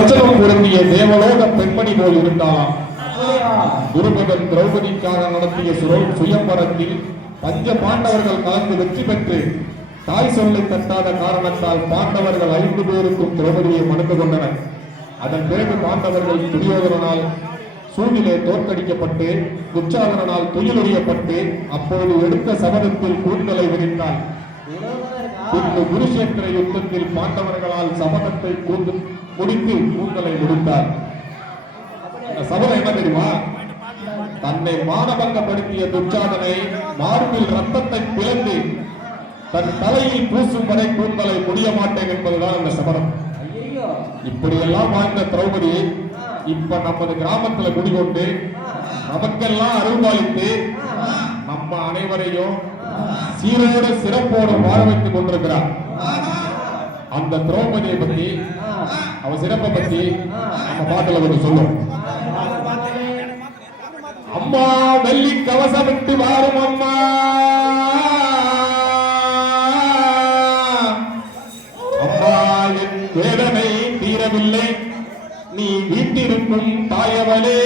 வச்சனம் பொருந்திய தேவலோக பெண்மணி போல் இருந்தாலாம் குருபகன் திரௌபதிக்காக நடத்திய சுர- சுயம்பரத்தில் பஞ்ச பாண்டவர்கள் கலந்து வெற்றி பெற்று தாய் சொல்லை தட்டாத காரணத்தால் பாண்டவர்கள் ஐந்து பேருக்கும் திரௌபதியை மணந்து கொண்டனர். அதன் பிறகு பாண்டவர்கள் துரியோதனால் சூழ்நிலை தோற்கடிக்கப்பட்டு துச்சாதனால் துயிலொழியப்பட்டு அப்போது எடுத்த சபதத்தில் கூந்தலை விரித்தார் பின்பு குருஷேத்திர யுத்தத்தில் பாண்டவர்களால் சபதத்தை கூந்து முடித்து கூந்தலை முடித்தார். சபதம் என்ன தெரியுமா? தன்னை மானபங்கப்படுத்திய துச்சாதனை மார்பில் ரத்தத்தை பிளந்து தன் தலையில் பூசும் வரை கூந்தலை முடிய மாட்டேன் என்பதுதான் அந்த சபதம். இப்படியெல்லாம் வாழ்ந்த திரௌபதி இப்ப நமது கிராமத்துல குடிகொண்டு நமக்கெல்லாம் அருள்பாலித்து நம்ம அனைவரையும் சீரோட சிறப்போடு வாழ வைத்துக் கொண்டிருக்கிறார். அந்த திரௌபதியை பத்தி அவ சிறப்பை பத்தி நம்ம பாட்டுல கொஞ்சம் சொல்லும் அம்மா வெள்ளி கவசமிட்டு வாரும் அம்மா. அம்மா என் வேதனை தீரவில்லை. நீ வீட்டிருக்கும் தாயவளே.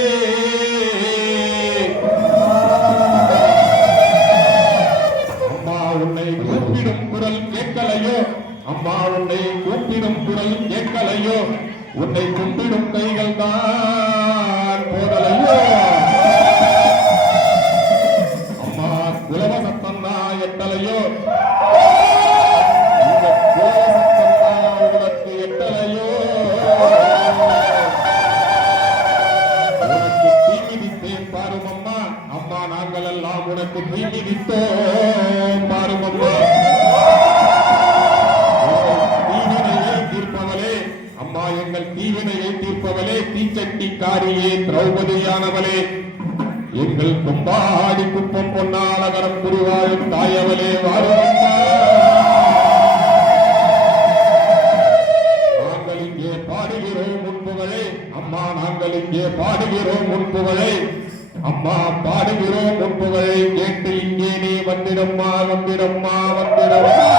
அம்மா உன்னை கூப்பிடும் குரல் கேட்கலையோ? உன்னை கும்பிடும் கைகள் தான் போதலையோ? அம்மா குலவ சத்தம் தான் எட்டலையோ? இந்த அம்மா நாங்கள் எல்லாம் உனக்கு எட்டலையோ காரியே திரௌபதியானவளே. எங்கள் கும்பாடி குப்பம் பொன்னாலகரம் புரிவாயும் தாயவளே வாரும் நாங்கள் இங்கே பாடுகிறோம் முன்புகளே. அம்மா நாங்கள் இங்கே பாடுகிறோம் முன்புகளே. அம்மா பாடுகிறோம் முன்புகளை. கேட்டு இங்கே நீ வந்திடம்மா வந்திடம்மா வந்திடம்மா.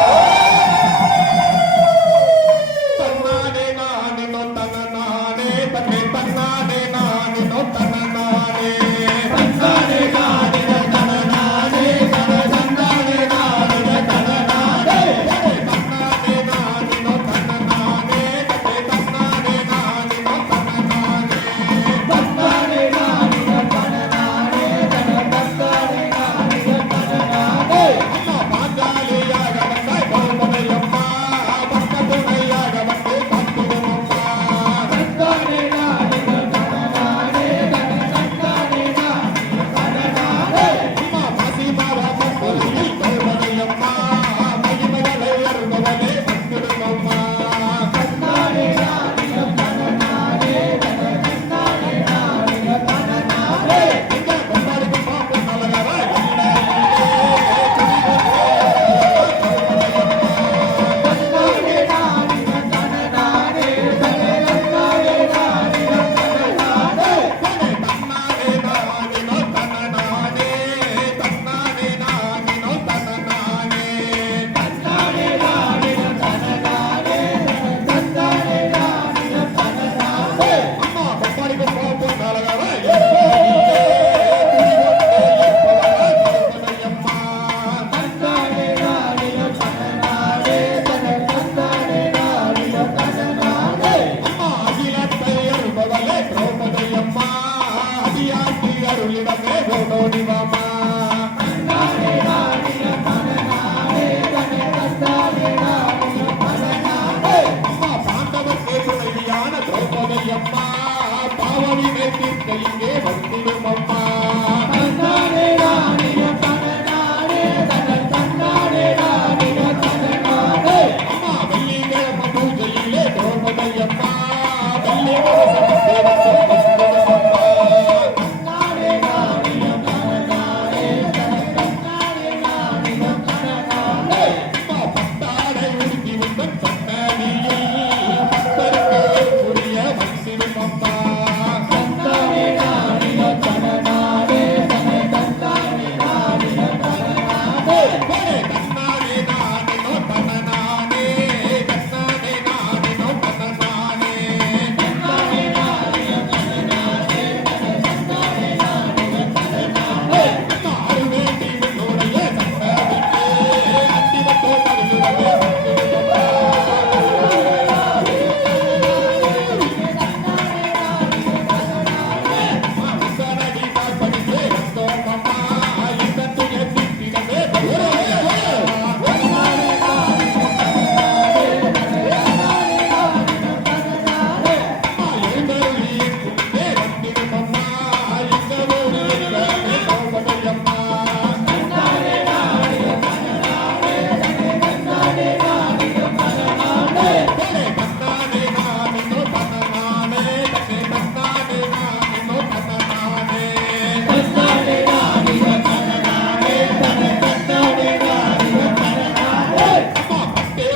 গৌরী মামা।